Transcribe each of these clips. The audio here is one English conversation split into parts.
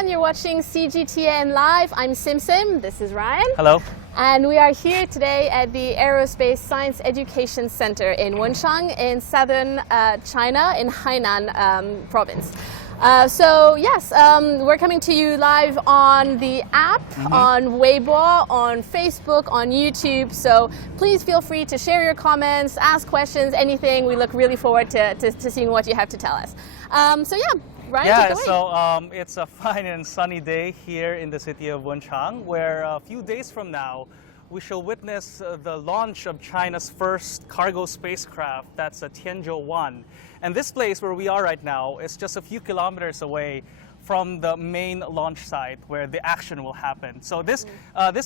everyone, you're watching CGTN Live. I'm Sim. This is Ryan. Hello. And we are here today at the Aerospace Science Education Center in Wenchang in southern China in Hainan Province. We're coming to you live on the app, on Weibo, on Facebook, on YouTube. So please feel free to share your comments, ask questions, anything. We look really forward to seeing what you have to tell us. Ryan, take it away. So it's a fine and sunny day here in the city of Wenchang, where a few days from now, we shall witness the launch of China's first cargo spacecraft. That's a Tianzhou-1. And this place where we are right now is just a few kilometers away from the main launch site where the action will happen. So this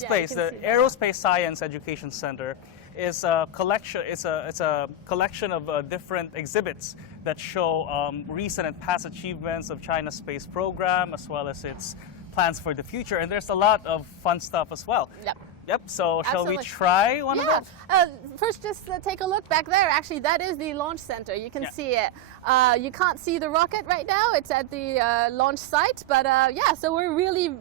place, the Aerospace Science Education Center, is a collection. It's a collection of different exhibits that show recent and past achievements of China's space program, as well as its plans for the future. And there's a lot of fun stuff as well. Yep, so shall we try one of those? First, just take a look back there. Actually, that is the launch center. You can see it. You can't see the rocket right now. It's at the launch site. But so we're really,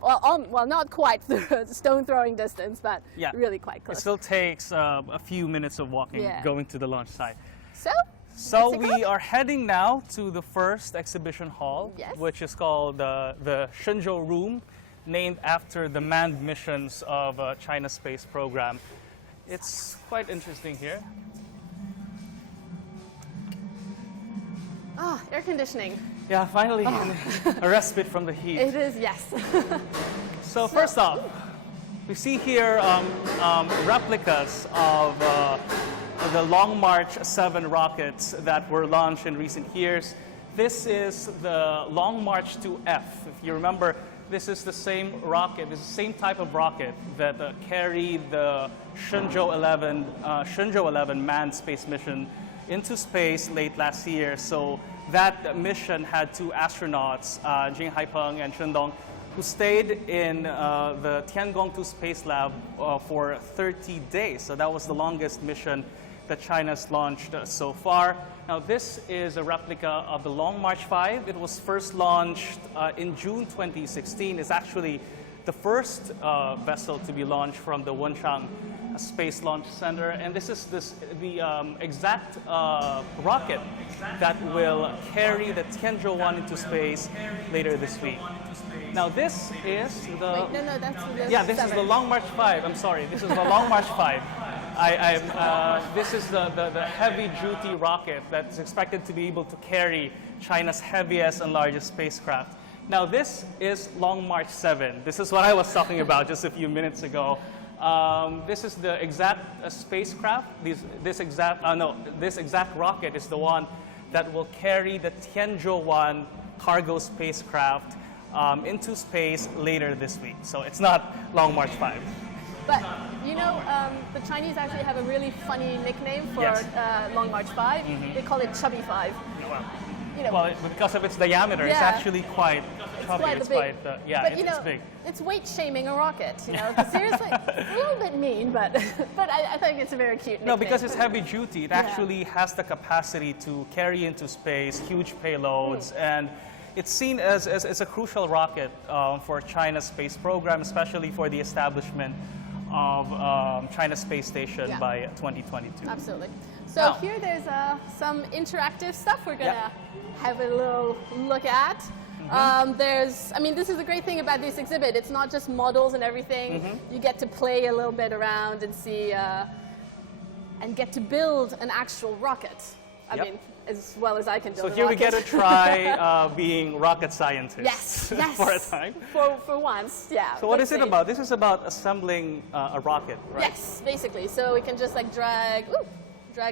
well, not quite stone throwing distance, but really quite close. It still takes a few minutes of walking going to the launch site. So we are heading now to the first exhibition hall, which is called the Shenzhou Room, named after the manned missions of China's space program. It's quite interesting here. Oh, air conditioning. Yeah, finally a respite from the heat. It is, yes. So first off, we see here replicas of the Long March 7 rockets that were launched in recent years. This is the Long March 2F. If you remember, this is the same rocket, this is the same type of rocket that carried the Shenzhou 11 manned space mission into space late last year. So that mission had two astronauts, Jing Haipeng and Shen Dong, who stayed in the Tiangong 2 Space Lab for 30 days. So that was the longest mission that China's launched so far. Now this is a replica of the Long March 5. It was first launched in June 2016. It's actually the first vessel to be launched from the Wenchang Space Launch Center. And this is the exact rocket that will carry the Tianzhou-1 into space later this week. Now this is the... Wait, no, that's the this is the Long March 5. I'm sorry, this is the Long March 5. This is the heavy-duty rocket that's expected to be able to carry China's heaviest and largest spacecraft. Now this is Long March 7. This is what I was talking about just a few minutes ago. This is the exact spacecraft. This exact rocket is the one that will carry the Tianzhou-1 cargo spacecraft into space later this week. So it's not Long March 5. But, you know, the Chinese actually have a really funny nickname for Long March 5. They call it Chubby 5. Well, because of its diameter, it's actually quite chubby. It's big. It's weight shaming a rocket, you know. Seriously, a little bit mean, but I think it's a very cute nickname. No, because it's heavy duty. It actually has the capacity to carry into space huge payloads, and it's seen as a crucial rocket for China's space program, especially for the establishment of China's space station by 2022. Absolutely. So here there's some interactive stuff we're going to have a little look at. This is the great thing about this exhibit. It's not just models and everything. You get to play a little bit around and see, and get to build an actual rocket. I mean, as well as I can build a rocket. So here we get to try being rocket scientists for a time. For once, yeah. So what is it about? This is about assembling a rocket, right? Yes, basically. So we can just like drag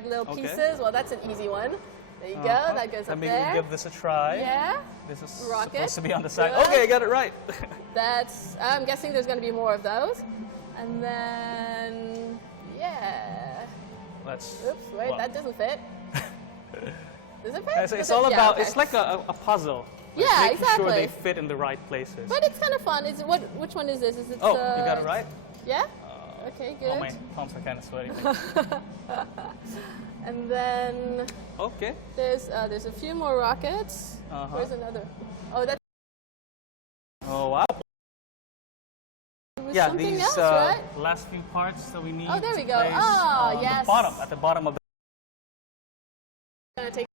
little pieces. Well, that's an easy one. There you go. That goes up there. Let me give this a try. Yeah. This is rocket. Supposed to be on the side. Good. Okay, I got it right. I'm guessing there's going to be more of those. And then, Oops, wait, that doesn't fit. Does it fit? It's all about, it's like a puzzle. Like making sure they fit in the right places. But it's kind of fun. Which one is this? You got it right? Yeah? Okay, good. Oh, my palms are kind of sweaty. And then there's a few more rockets. Where's another? Oh, that's Yeah, something these else, right? last few parts that we need. Oh, there to we go. place Oh, on yes. the bottom, at the bottom of the. Gonna take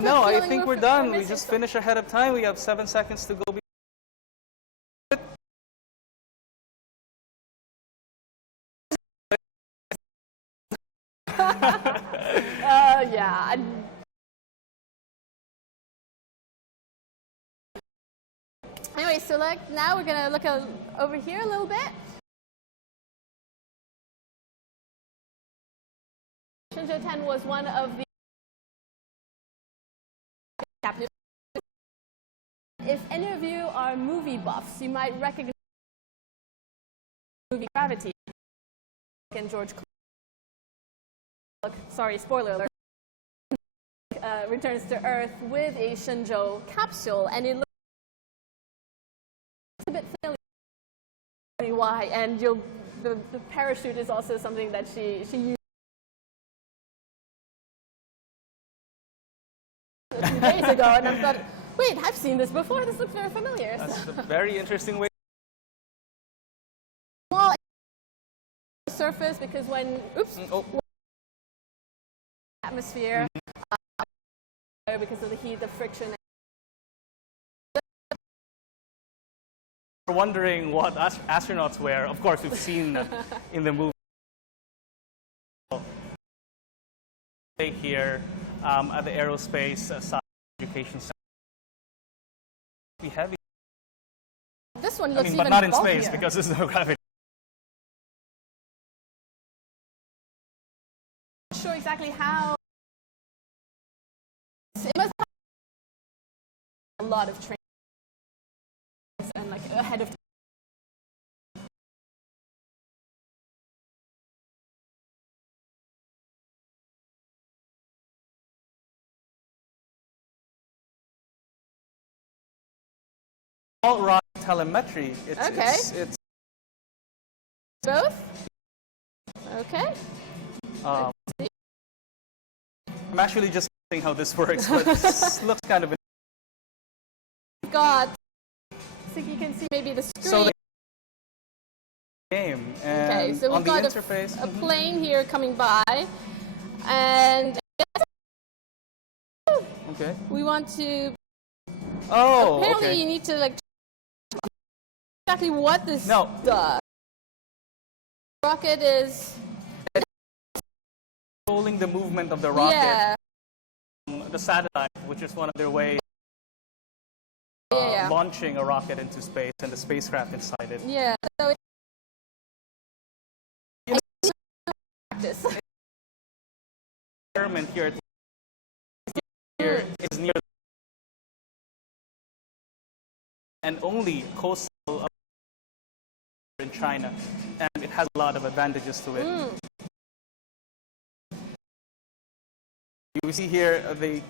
No, I feeling think we're we're done. We missing just something. finished ahead of time. We have 7 seconds to go. yeah. Anyway, so now we're gonna look over here a little bit. Shenzhou 10 was one of the. If any of you are movie buffs, you might recognize the movie Gravity and George Clooney. Sorry, spoiler alert. Returns to Earth with a Shenzhou capsule, and it looks a bit familiar. Why? And the parachute is also something that she used a few days ago, and I thought, wait, I've seen this before. This looks very familiar. That's a very interesting way. Small surface, because when atmosphere, because of the heat, the friction. We're wondering what astronauts wear. Of course, we've seen in the movie. Here at the Aerospace Science Education Center. Be heavy. This one looks even but not in bulkier. space because there's no gravity. I'm not sure exactly how. It must have a lot of training and ahead of time. All raw telemetry. Okay. It's Both? Okay. I'm actually just seeing how this works, but this looks kind of. Got. So you can see maybe the screen. So the game and okay, so on we've the got interface. a plane here coming by, and Okay. we want to. Oh. Apparently, okay. you need to exactly what this No. does. Rocket is Controlling the movement of the rocket. yeah. The satellite, which is one of their ways Yeah. launching a rocket into space and the spacecraft inside it. Yeah. So You know, it's practice. experiment here is near and only coastal in China, and it has a lot of advantages to it. You see here the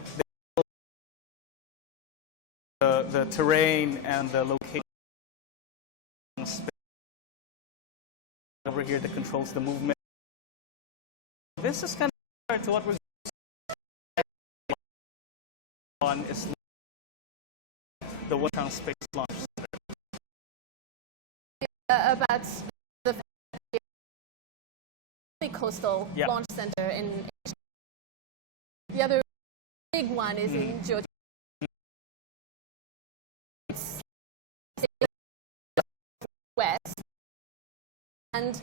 terrain and the location. Over here that controls the movement. This is kind of similar to what we're on is the Wenchang Space Launch Center. About the coastal Yeah. launch center in Asia. The other big one is in Georgia. It's west. And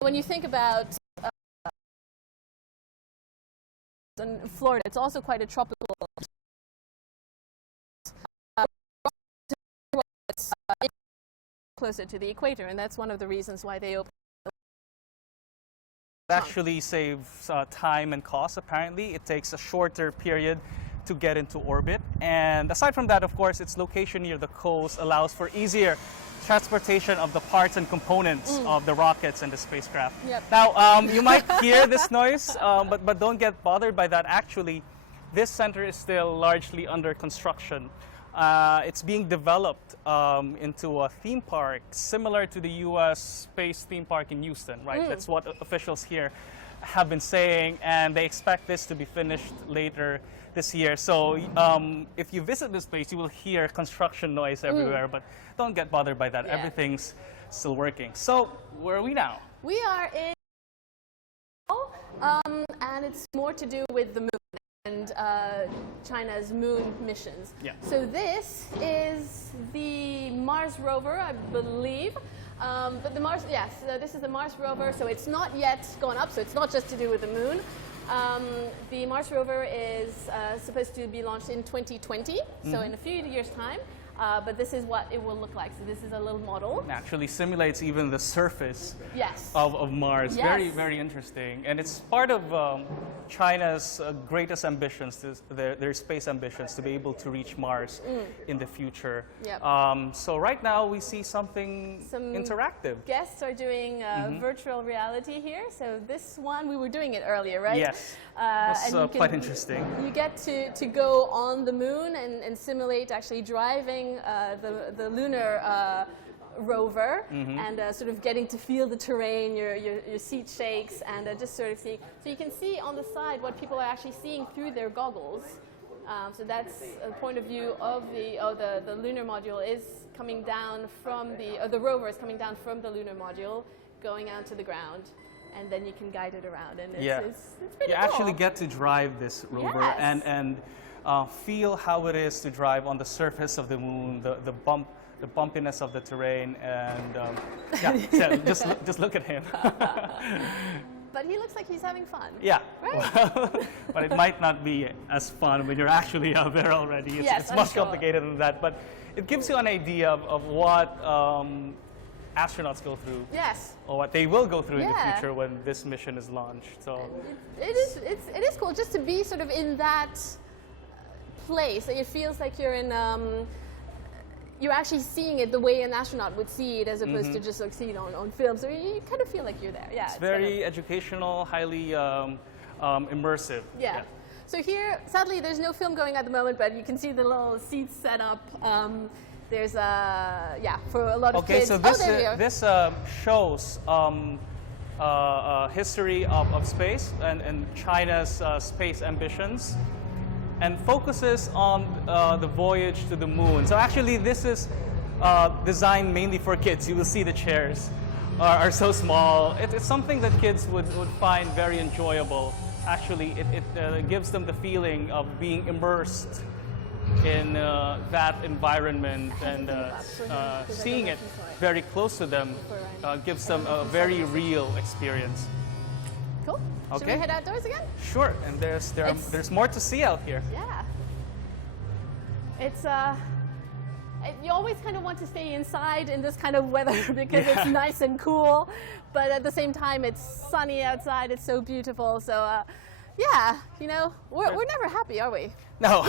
when you think about in Florida, it's also quite a tropical. Closer to the equator, and that's one of the reasons why they open. It actually saves time and cost, apparently. It takes a shorter period to get into orbit. And aside from that, of course, its location near the coast allows for easier transportation of the parts and components of the rockets and the spacecraft. Yep. Now, you might hear this noise, but don't get bothered by that. Actually, this center is still largely under construction. It's being developed into a theme park similar to the U.S. space theme park in Houston, right? That's what officials here have been saying, and they expect this to be finished later this year. So if you visit this place, you will hear construction noise everywhere, but don't get bothered by that. Yeah. Everything's still working. So where are we now? We are in, and it's more to do with the moon and China's moon missions. Yeah. So this is the Mars rover, I believe. But the Mars, yes, this is the Mars rover, so it's not yet gone up, so it's not just to do with the moon. The Mars rover is supposed to be launched in 2020, so in a few years' time. But this is what it will look like. So this is a little model. It actually simulates even the surface Yes. of Mars. Yes. Very, very interesting. And it's part of China's greatest ambitions, their space ambitions, to be able to reach Mars in the future. Yep. So right now we see something interactive. Guests are doing virtual reality here. So this one, we were doing it earlier, right? Yes. And It's quite interesting. You get to go on the moon and simulate actually driving the lunar rover and sort of getting to feel the terrain, your seat shakes, and just sort of see. So you can see on the side what people are actually seeing through their goggles. So that's a point of view of the lunar module is coming down from the rover is coming down from the lunar module, going out to the ground. And then you can guide it around, and it's pretty You cool. actually get to drive this rover Yes. and feel how it is to drive on the surface of the moon, the bumpiness of the terrain, and so just look at him. But he looks like he's having fun. Yeah, Right? but it might not be as fun when you're actually out there already. It's I'm much sure. complicated than that, but it gives you an idea of what astronauts go through, Yes. or what they will go through in the Yeah. future when this mission is launched. So It is cool just to be sort of in that place. It feels like you're in. You're actually seeing it the way an astronaut would see it, as opposed to just like seeing it on film. So you kind of feel like you're there. Yeah. it's very educational, highly immersive. Yeah. So here, sadly, there's no film going at the moment, but you can see the little seats set up. There's for a lot of Okay, kids. so this there we are. this shows history of space and China's space ambitions, and focuses on the voyage to the moon. So actually, this is designed mainly for kids. You will see the chairs are so small. It's something that kids would find very enjoyable. Actually, it gives them the feeling of being immersed in that environment, and seeing it very close to them gives them a very real experience. Cool. Should Okay. we head outdoors again? Sure, and there's more to see out here. Yeah. It's you always kind of want to stay inside in this kind of weather because it's nice and cool, but at the same time it's sunny outside. It's so beautiful. So we're never happy, are we? No,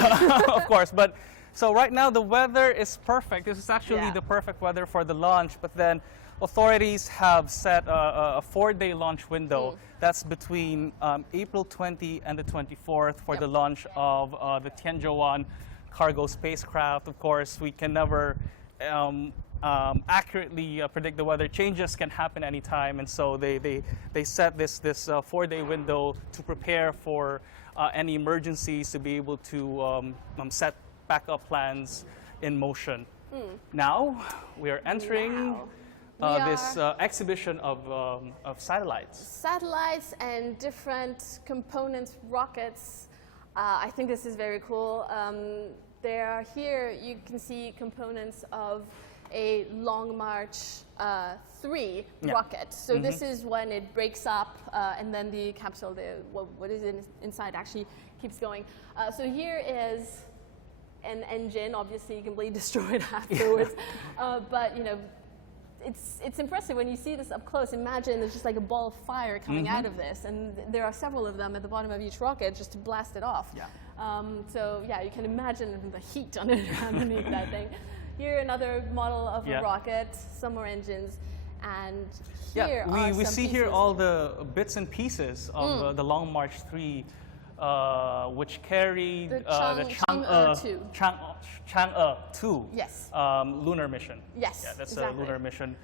of course, but so right now the weather is perfect. This is actually the perfect weather for the launch, but then authorities have set a 4-day launch window. That's between April 20 and the 24th for the launch of the Tianzhou-1 cargo spacecraft. Of course, we can never accurately predict the weather. Changes can happen anytime, and so they set this 4-day window to prepare for any emergencies, to be able to set backup plans in motion. Now we are entering this exhibition of satellites. Satellites and different components, rockets. I think this is very cool. Here you can see components of a Long March 3 rocket. So this is when it breaks up and then the capsule, what is inside actually keeps going. So here is an engine, obviously completely destroyed afterwards. But it's impressive when you see this up close. Imagine there's just like a ball of fire coming out of this, and there are several of them at the bottom of each rocket just to blast it off. So you can imagine the heat underneath that thing. Here another model of a rocket, some more engines, and here we see here all the bits and pieces of the Long March 3 which carried The the Chang'e 2. Chang'e 2 Yes. lunar mission. Yes, Yeah, that's exactly. a lunar mission.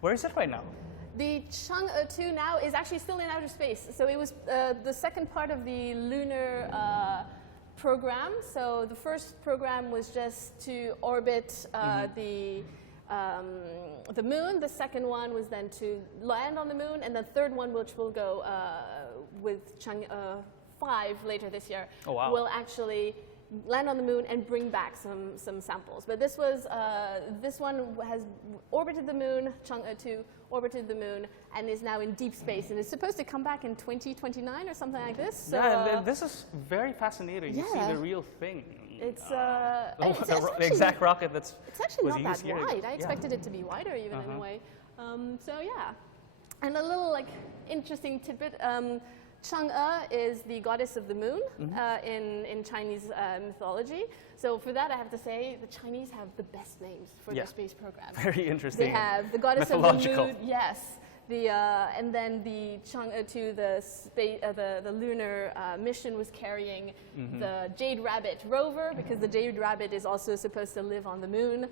Where is it right now? The Chang'e 2 now is actually still in outer space. So it was the second part of the lunar program. So the first program was just to orbit the moon. The second one was then to land on the moon. And the third one, which will go with Chang'e 5 later this year, Oh, wow. will actually land on the moon and bring back some samples. But this was this one has orbited the moon, Chang'e 2 orbited the moon, and is now in deep space, and is supposed to come back in 2029 or something like this. So, Yeah, and this is very fascinating. You see yeah. the real thing. it's The exact rocket that's it's actually was not that used here. wide. I Yeah. expected it to be wider even in a way. So yeah, and a little like interesting tidbit. Chang'e is the goddess of the moon in Chinese mythology. So for that, I have to say the Chinese have the best names for their space program. Very interesting. They have the goddess of the Mythological. moon, yes. And then the Chang'e 2, the lunar mission was carrying the Jade Rabbit rover, because the Jade Rabbit is also supposed to live on the moon.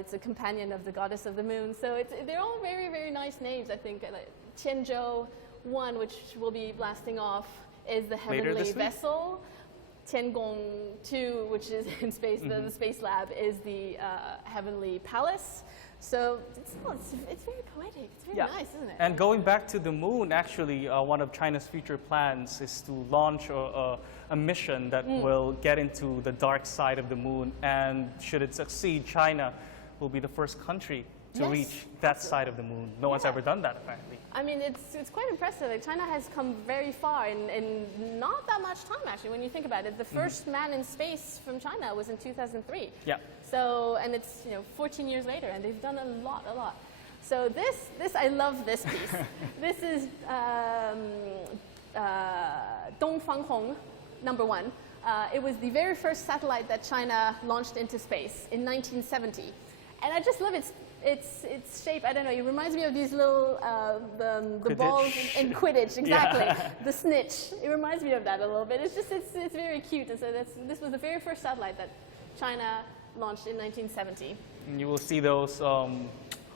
It's a companion of the goddess of the moon. So they're all very, very nice names, I think. Tianzhou 1, which will be blasting off, is the Later heavenly this week? vessel. Tiangong 2, which is in space, the space lab, is the heavenly palace. So it's very poetic. It's very nice, isn't it? And going back to the moon, actually, one of China's future plans is to launch a mission that will get into the dark side of the moon. And should it succeed, China will be the first country to Yes, reach that side of the moon. No one's ever done that, apparently. I mean, it's quite impressive. Like, China has come very far in not that much time, actually, when you think about it. The first man in space from China was in 2003. Yeah. So, and it's 14 years later, and they've done a lot. So this I love this piece. This is Dongfanghong #1. It was the very first satellite that China launched into space in 1970, and I just love its shape. I don't know. It reminds me of these little the balls in Quidditch. Exactly. Yeah. The snitch. It reminds me of that a little bit. It's very cute. And so this was the very first satellite that China launched in 1970. And you will see those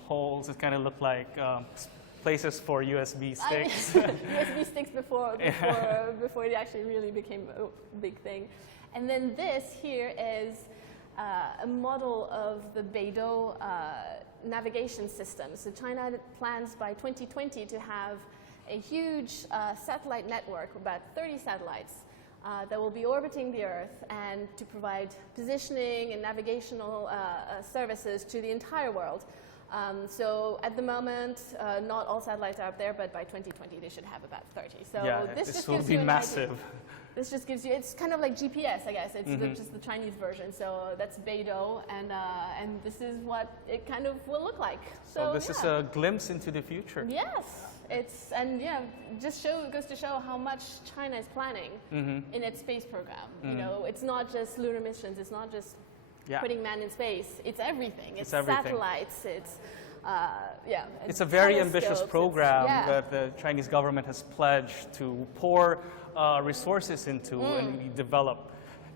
holes that kind of look like places for USB sticks. USB sticks before it actually really became a big thing. And then this here is a model of the Beidou navigation system. So China plans by 2020 to have a huge satellite network, about 30 satellites, that will be orbiting the Earth and to provide positioning and navigational services to the entire world. So at the moment, not all satellites are up there, but by 2020 they should have about 30. So Yeah, this this just will gives be you an massive. idea. This just gives you, it's kind of like GPS, I guess. It's just the Chinese version. So that's Beidou, and this is what it kind of will look like. So this is a glimpse into the future. Yes, just goes to show how much China is planning in its space program. It's not just lunar missions. It's not just putting man in space. It's everything. It's everything. satellites. It's It's a very ambitious telescopes. program that the Chinese government has pledged to pour resources into and develop.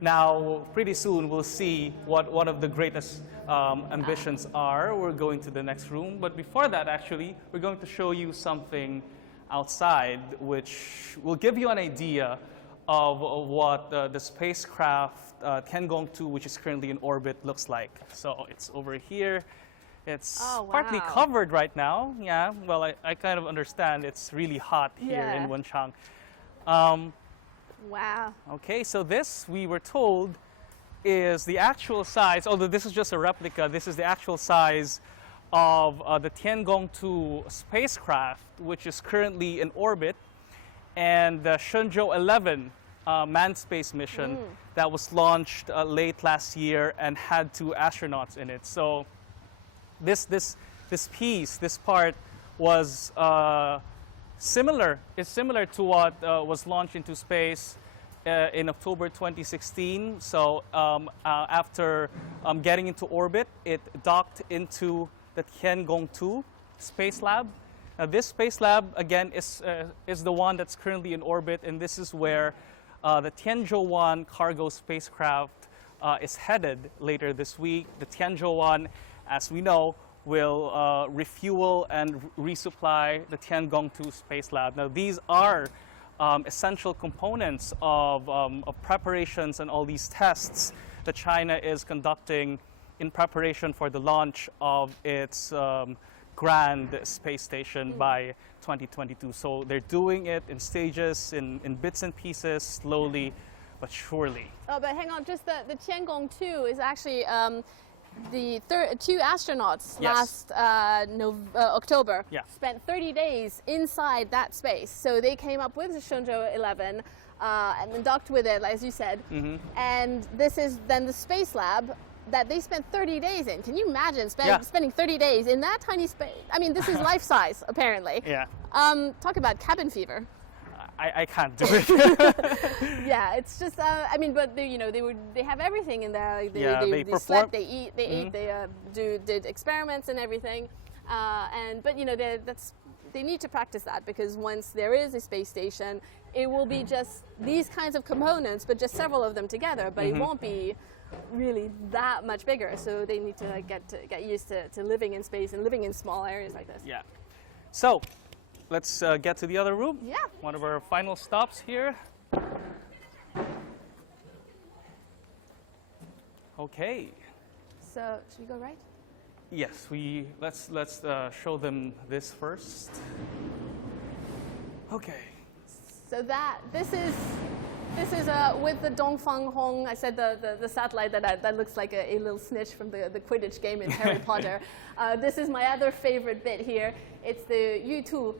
Now, pretty soon we'll see what one of the greatest ambitions are. We're going to the next room, but before that, actually, we're going to show you something outside, which will give you an idea of what the spacecraft Tiangong 2, which is currently in orbit, looks like. So it's over here. It's partly covered right now. Yeah, well, I kind of understand it's really hot here in Wenchang. Wow. Okay, so this, we were told, is the actual size, although this is just a replica, this is the actual size of the Tiangong 2 spacecraft, which is currently in orbit, and the Shenzhou 11 manned space mission that was launched late last year and had 2 astronauts in it. So this part was similar to what was launched into space in October 2016. So after getting into orbit, it docked into the Tiangong 2 space lab. Now this space lab, again, is the one that's currently in orbit, and this is where the Tianzhou-1 cargo spacecraft is headed later this week. The Tianzhou-1, as we know, will refuel and resupply the Tiangong-2 Space Lab. Now, these are essential components of preparations and all these tests that China is conducting in preparation for the launch of its grand space station by 2022. So they're doing it in stages, in bits and pieces, slowly but surely. Oh, but hang on, just the Tiangong-2 is actually the two astronauts Yes. last October Yeah. spent 30 days inside that space. So they came up with the Shenzhou 11 and then docked with it, as you said. And this is then the space lab that they spent 30 days in. Can you imagine spending 30 days in that tiny space? I mean, this is life size, apparently. Yeah. Talk about cabin fever. I can't do it. Yeah, it's just, I mean, but they, you know, they have everything in there. Like they slept, they eat, they ate, they did experiments and everything. But you know, they need to practice that, because once there is a space station, it will be just these kinds of components, but just several of them together. But it won't be really that much bigger. So they need to like, get used to living in space and living in small areas like this. Yeah. So let's get to the other room. Yeah. One of our final stops here. Okay. So should we go right? Yes, let's show them this first. Okay. So this is with the Dongfang Hong. I said the satellite that looks like a little snitch from the Quidditch game in Harry Potter. This is my other favorite bit here. It's the Yutu,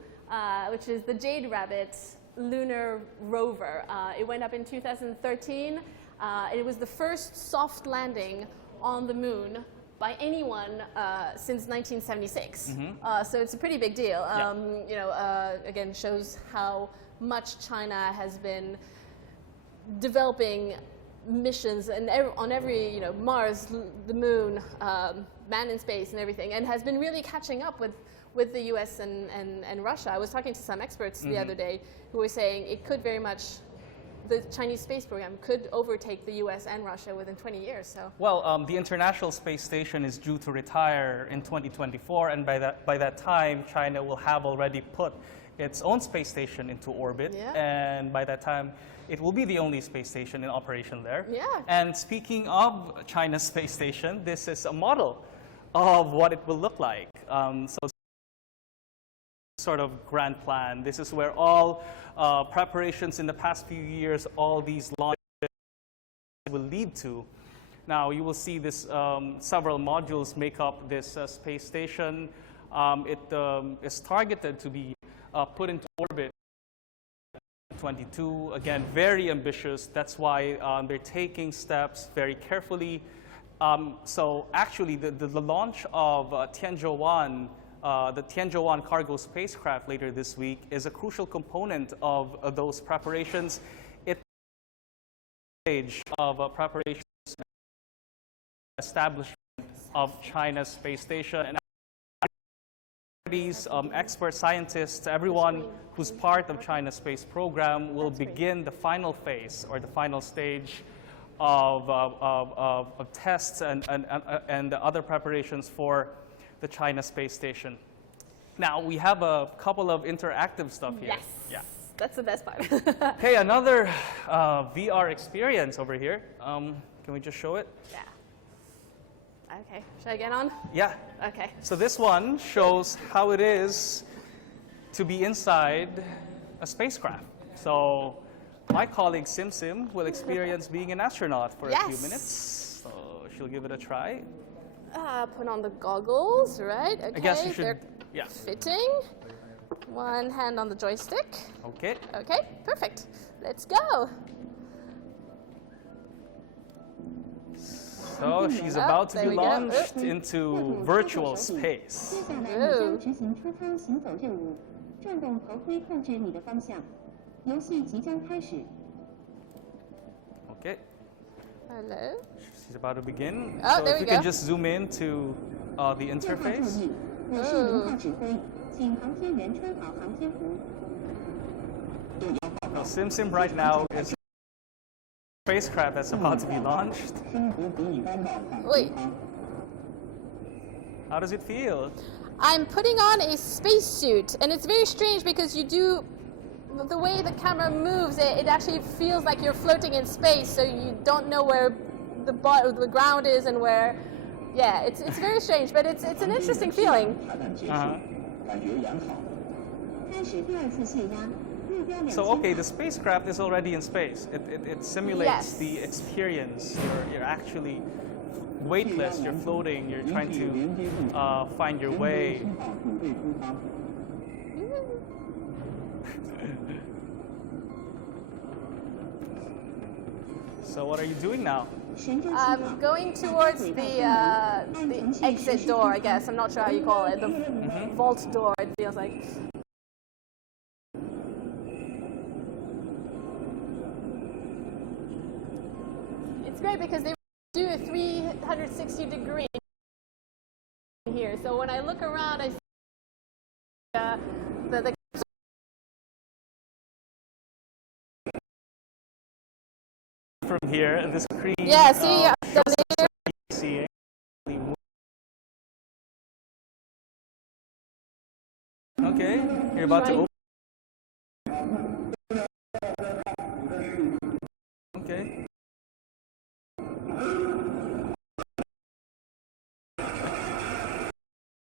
which is the Jade Rabbit lunar rover. It went up in 2013. It was the first soft landing on the moon by anyone since 1976. So it's a pretty big deal. You know, again, shows how much China has been developing missions and on every, you know, Mars, the moon, man in space and everything, and has been really catching up with the US and Russia. I was talking to some experts the other day who were saying it could very much, the Chinese space program could overtake the US and Russia within 20 years. So. Well, the International Space Station is due to retire in 2024, and by that time, China will have already put its own space station into orbit, and by that time, it will be the only space station in operation there. Yeah. And speaking of China's space station, this is a model of what it will look like. So sort of grand plan. This is where all preparations in the past few years, all these launches will lead to. Now you will see this several modules make up this space station. It is targeted to be put into orbit in 2022. Again, very ambitious. That's why they're taking steps very carefully. So actually, the launch of Tianzhou-1, the Tianzhou-1 cargo spacecraft later this week, is a crucial component of those preparations. It's a stage of preparation establishment of China's space station. And these expert scientists, everyone who's part of China's space program, will begin the final phase or the final stage of tests and other preparations for the China space station. Now we have a couple of interactive stuff here. Yes. Yeah. That's the best part. Okay, another VR experience over here. Can we just show it? Yeah. Okay. Should I get on? Yeah. Okay. So this one shows how it is to be inside a spacecraft. So my colleague Sim Sim will experience being an astronaut for a few minutes. So she'll give it a try. Put on the goggles, right? Okay. I guess you should. They're fitting. One hand on the joystick. Okay. Okay. Perfect. Let's go. So she's about to be launched into virtual space. Ooh. Okay. Hello. She's about to begin. Oh, so there if you can just zoom in to the interface. Now, Sim Sim right now is spacecraft that's about to be launched. Wait. How does it feel? I'm putting on a spacesuit, and it's very strange because the way the camera moves, it actually feels like you're floating in space, so you don't know where the ground is and where. Yeah, it's very strange, but it's an interesting feeling. So okay, the spacecraft is already in space. It simulates the experience. You're actually weightless. You're floating. You're trying to find your way. So what are you doing now? I'm going towards the exit door, I guess. I'm not sure how you call it. The vault door, it feels like. It's great because they do a 360-degree here. So when I look around, I see the from here, the screen. Yeah, see the layer. See. Okay, you're about to open. Okay.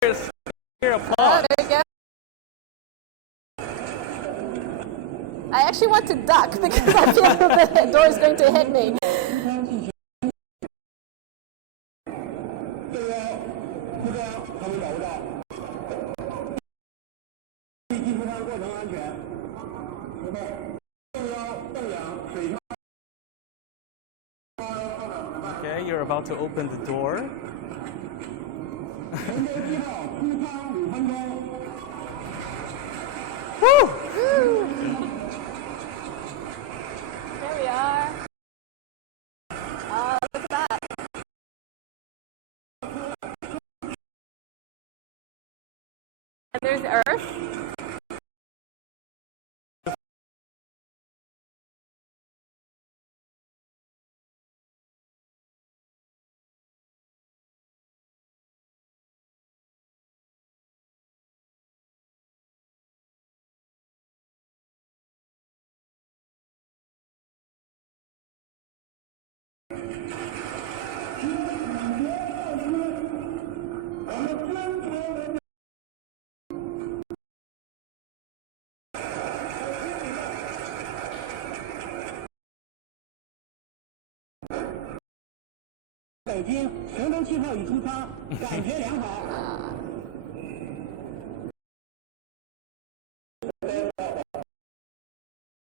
Here's applause. Oh, there you go. I actually want to duck because I feel the door is going to hit me. Okay, you're about to open the door. Woo! There we are. Look at that. And there's Earth.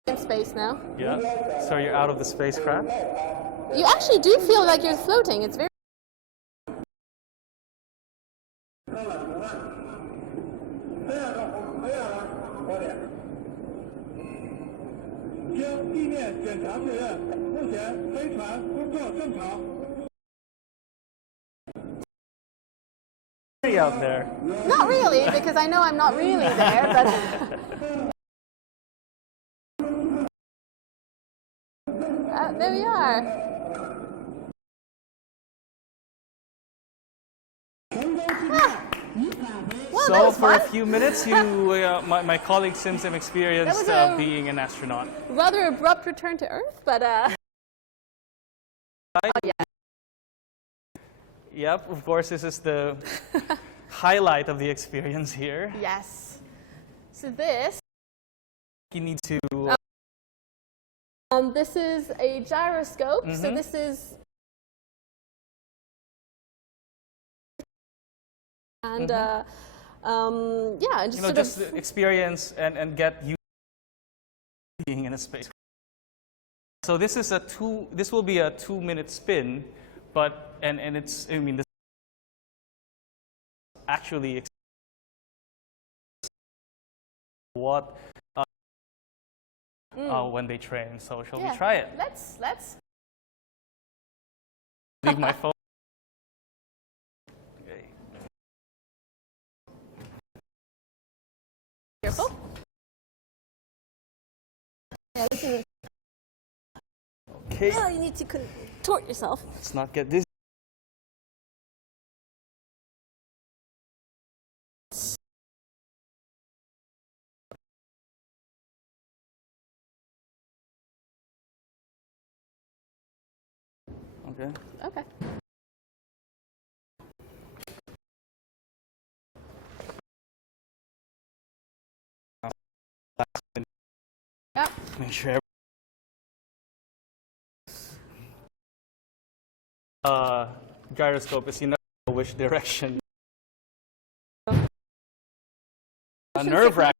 In space now. Yeah. So you're out of the spacecraft. You actually do feel like you're floating. It's very. Out there. Not really, because I know I'm not really there, but. There we are. Well, So for a few minutes, my colleague Simsim experienced being an astronaut. Rather abrupt return to Earth, but oh yeah. Yep, of course, this is the highlight of the experience here. Yes. So this. You need to. This is a gyroscope. So this is. And yeah, just sort just of experience and get used to being in a space. So this is this will be a 2-minute spin, but and it's this actually what when they train. So shall we try it? Let's. Leave my phone. Okay. Careful. Yeah, this is. Okay. Oh, you need to contort yourself. Let's not get this. Okay. Okay. Yep. Make sure. Gyroscope is you never know which direction. A nerve wrack.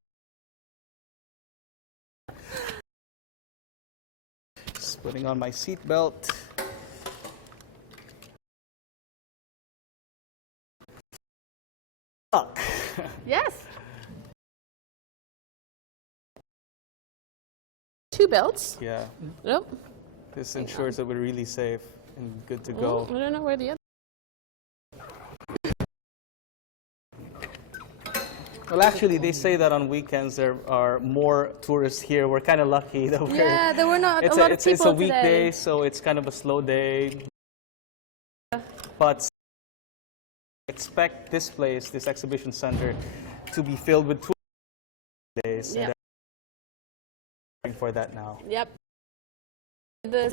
Just putting on my seatbelt. Yes. 2 belts. Yeah. Nope. This ensures that we're really safe and good to go. I don't know where the other. Well, actually, they say that on weekends there are more tourists here. We're kind of lucky that we're. Yeah, there were not a lot of people It's a weekday, today. so it's kind of a slow day. But expect this place, this exhibition center, to be filled with tourists days. Yeah. And for that now. Yep. The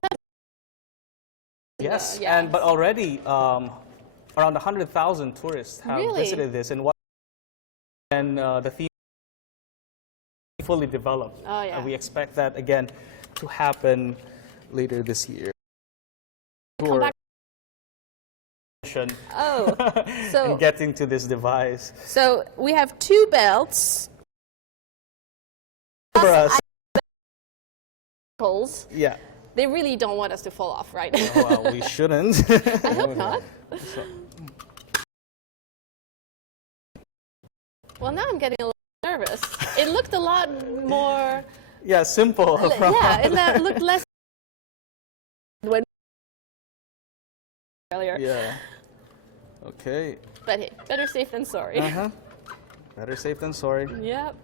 Yes, yeah. but already around 100,000 tourists have Really? visited this, and the theme is fully developed. Oh, yeah. We expect that again to happen later this year. Come back. Oh, so and getting to this device. so we have 2 belts. For us, Holes. yeah. They really don't want us to fall off, right? Well, we shouldn't. I hope not. Well, now I'm getting a little nervous. It looked a lot more. Yeah, simple. Yeah, and that looked less. When earlier. Yeah. Okay. But hey, better safe than sorry. Better safe than sorry. Yep.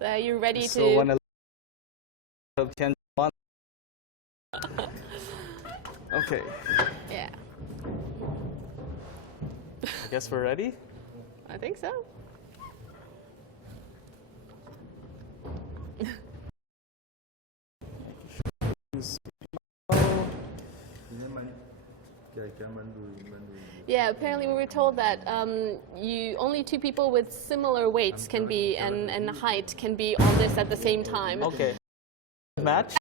So are you ready So to? when can okay. Yeah, I guess we're ready. I think so. Yeah, apparently we were told that only 2 people with similar weights can be and height can be on this at the same time. Okay. Match.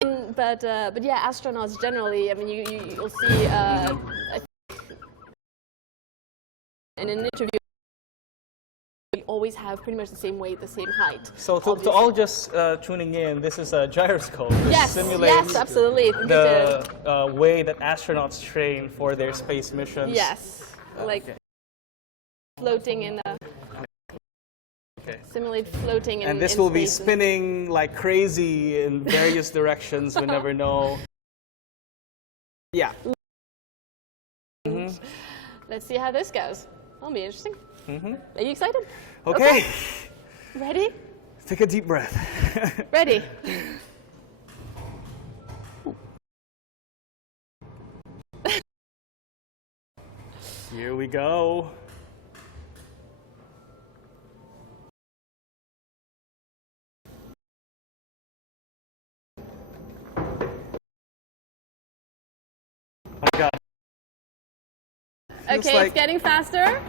But yeah, astronauts generally, I mean, you'll see in an interview, you always have pretty much the same weight, the same height. So to all just tuning in, this is a gyroscope. This Yes, simulates yes, absolutely. the way that astronauts train for their space missions. Yes, like floating in a. Okay. Simulate floating in And this in will be space and- spinning like crazy in various directions. We never know. Yeah. Let's see how this goes. That'll be interesting. Are you excited? Okay. Ready? Take a deep breath. Ready. Here we go. Oh my God. Feels Okay, like- it's getting faster.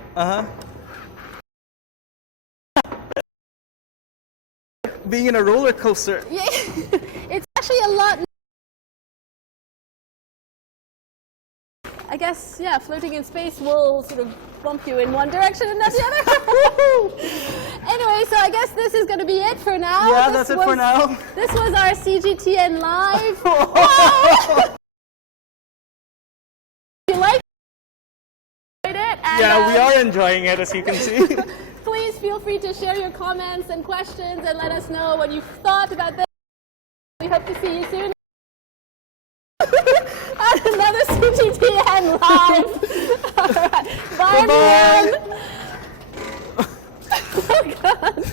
Being in a roller coaster. Yeah, it's actually a lot. I guess, yeah, floating in space will sort of bump you in one direction and not the other. Anyway, so I guess this is going to be it for now. Yeah, that's it for now. This was our CGTN Live. Wow. You like it? And, Yeah, we are enjoying it, as you can see. Please feel free to share your comments and questions and let us know what you thought about this. We hope to see you soon at another CGTN Live. All right. Bye, Bye-bye. everyone. Oh, God.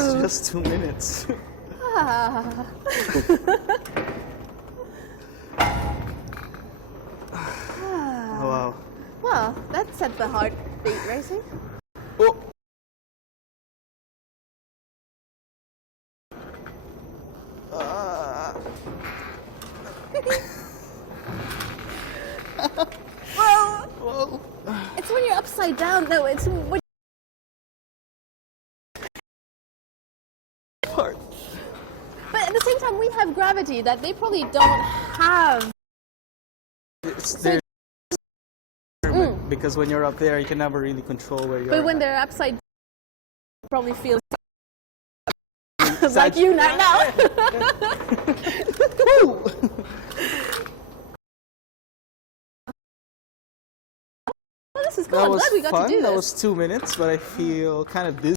It's just 2 minutes. Ah. Oh, wow. Well, that set the heartbeat racing. Oh. Whoa. It's when you're upside down. No, it's when. Part. But at the same time, we have gravity that they probably don't have. It's there. Because when you're up there, you can never really control where you're. But when they're upside down, probably feel like you now. Well, this is cool. I'm glad we got to do this. That was 2 minutes, but I feel kind of dizzy.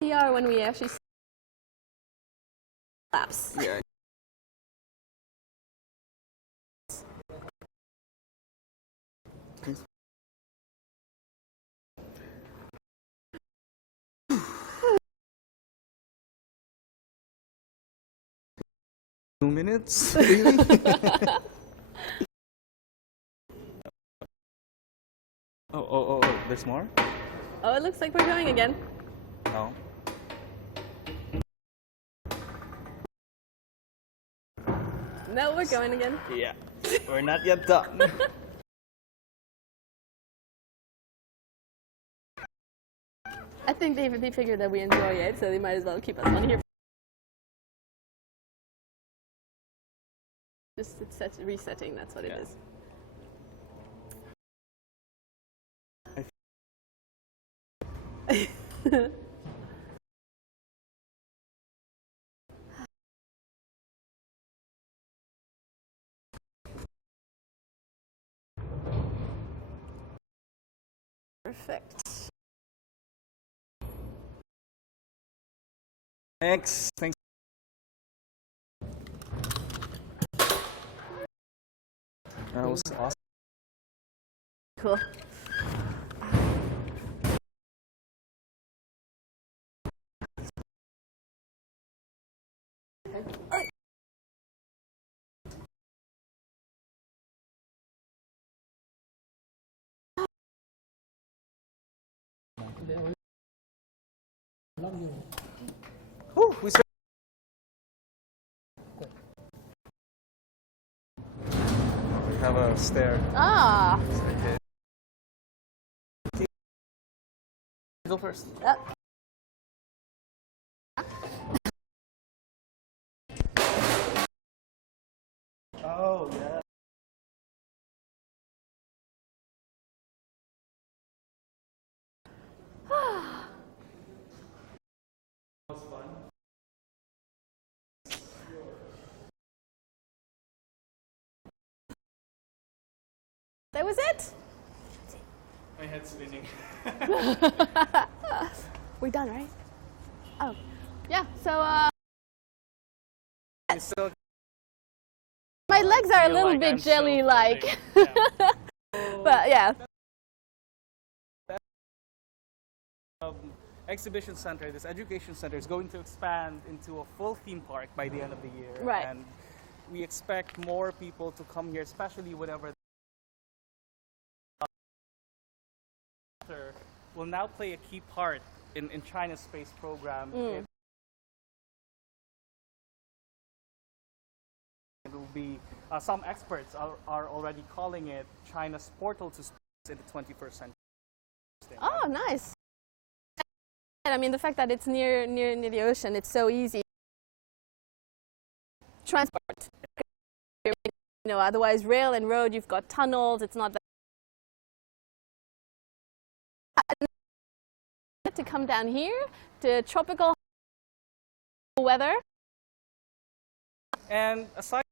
We are when we actually laps. Yeah. Two minutes, really? Oh, there's more? Oh, it looks like we're going again. No. No, we're going again. Yeah, we're not yet done. I think they figured that we enjoy it, so they might as well keep us on here. Just it's resetting, that's what it is. Perfect. Thanks. That was awesome. Cool. Whew, we have a stair. Ah. Go first. Oh, yeah. That was fun. That was it? My head's spinning. We're done, right? Oh. Yeah, so my legs are a little bit jelly-like. Yeah. But yeah. Exhibition center, this education center is going to expand into a full theme park by the end of the year. Right. And we expect more people to come here, especially whenever will now play a key part in China's space program. It will be, some experts are already calling it China's portal to space in the 21st century. Oh, nice. I mean, the fact that it's near the ocean, it's so easy. Transport. You know, otherwise rail and road, you've got tunnels, it's not that. To come down here to tropical weather. And aside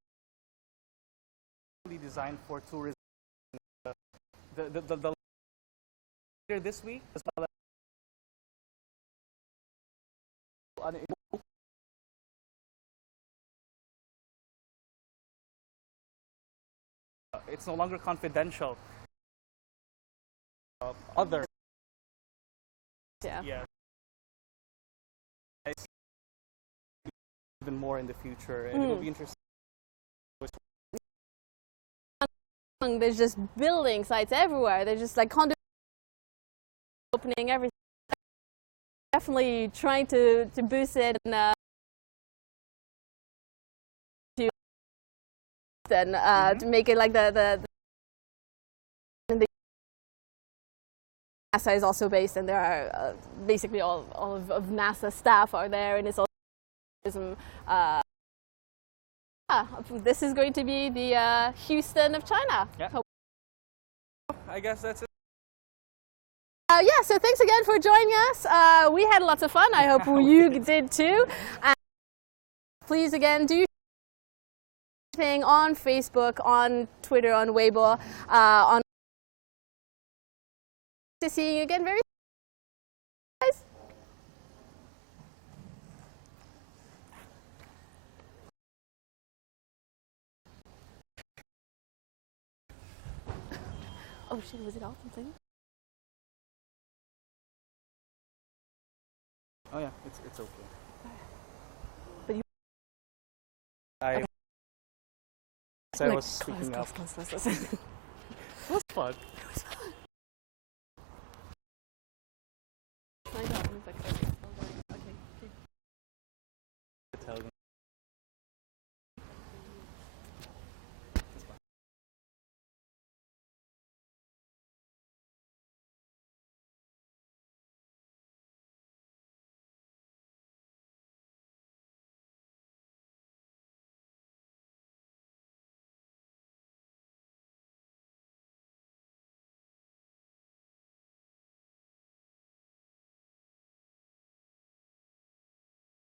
designed for tourism, the later this week as well as it's no longer confidential. Other Yeah. Yeah. Even more in the future, and it will be interesting. There's just building sites everywhere. There's just like condo opening everything. Definitely trying to boost it and to make it like the NASA is also based, and there are basically all of NASA staff are there, and it's also this is going to be the Houston of China. Yeah. I guess that's it. Yeah, so thanks again for joining us. We had lots of fun. I hope you did too. And please again do thing on Facebook, on Twitter, on Weibo, on to seeing you again very soon. Guys. Oh shit, was it all something? Oh yeah, it's okay. But you I like, was speaking up. close. It was fun. It was fun.